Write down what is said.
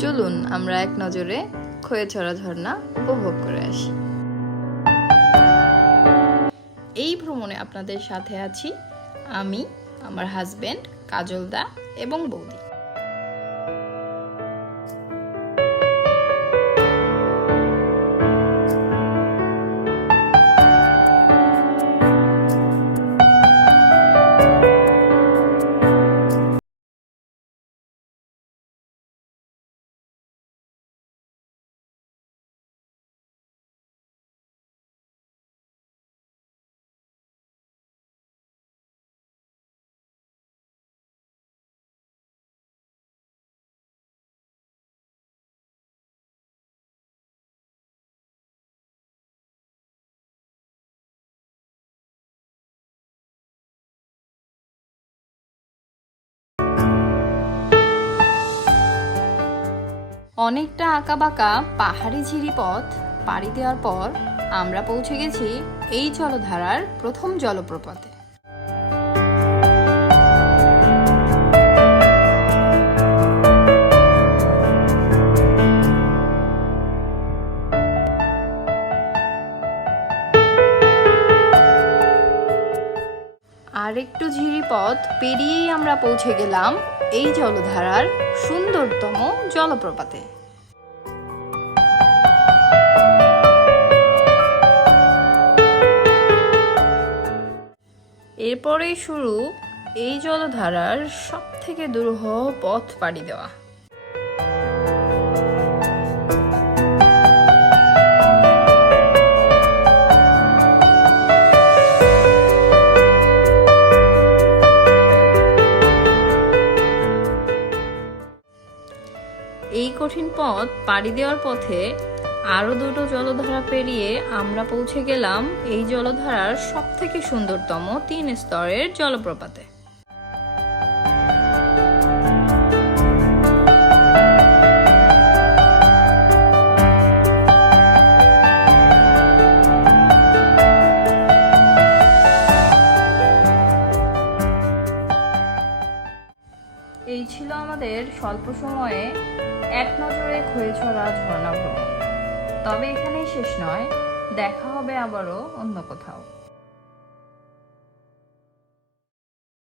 চলুন আমরা এক নজরে খয়েছড়া ঝর্ণা উপভোগ করে আসি। এই ভ্রমণে আপনাদের সাথে আছি আমি, আমার হাজবেন্ড কাজলদা এবং বৌদি। অনেকটা আঁকাবাঁকা পাহাড়ি ঝিরি পথ পাড়ি দেওয়ার পর আমরা পৌঁছে গেছি এই জলধারার প্রথম জলপ্রপাতে। আর একটু ঝিরি পথ পেরিয়েই আমরা পৌঁছে গেলাম এই জলধারার সুন্দরতম জলপ্রপাতে। এরপরেই শুরু এই জলধারার সব থেকে দুরূহ পথ পাড়ি দেওয়া। এই কঠিন পথ পাড়ি দেওয়ার পথে আরও দুটো জলধারা পেরিয়ে আমরা পৌঁছে গেলাম এই জলধারার সব থেকে সুন্দরতম তিন স্তরের জলপ্রপাতে। এই ছিল আমাদের স্বল্প সময়ে এক নজরে ক্ষয়ে ছড়া ঝর্ণা ভ্রমণ তবে এখানেই শেষ নয়, দেখা হবে আবারও অন্য কোথাও।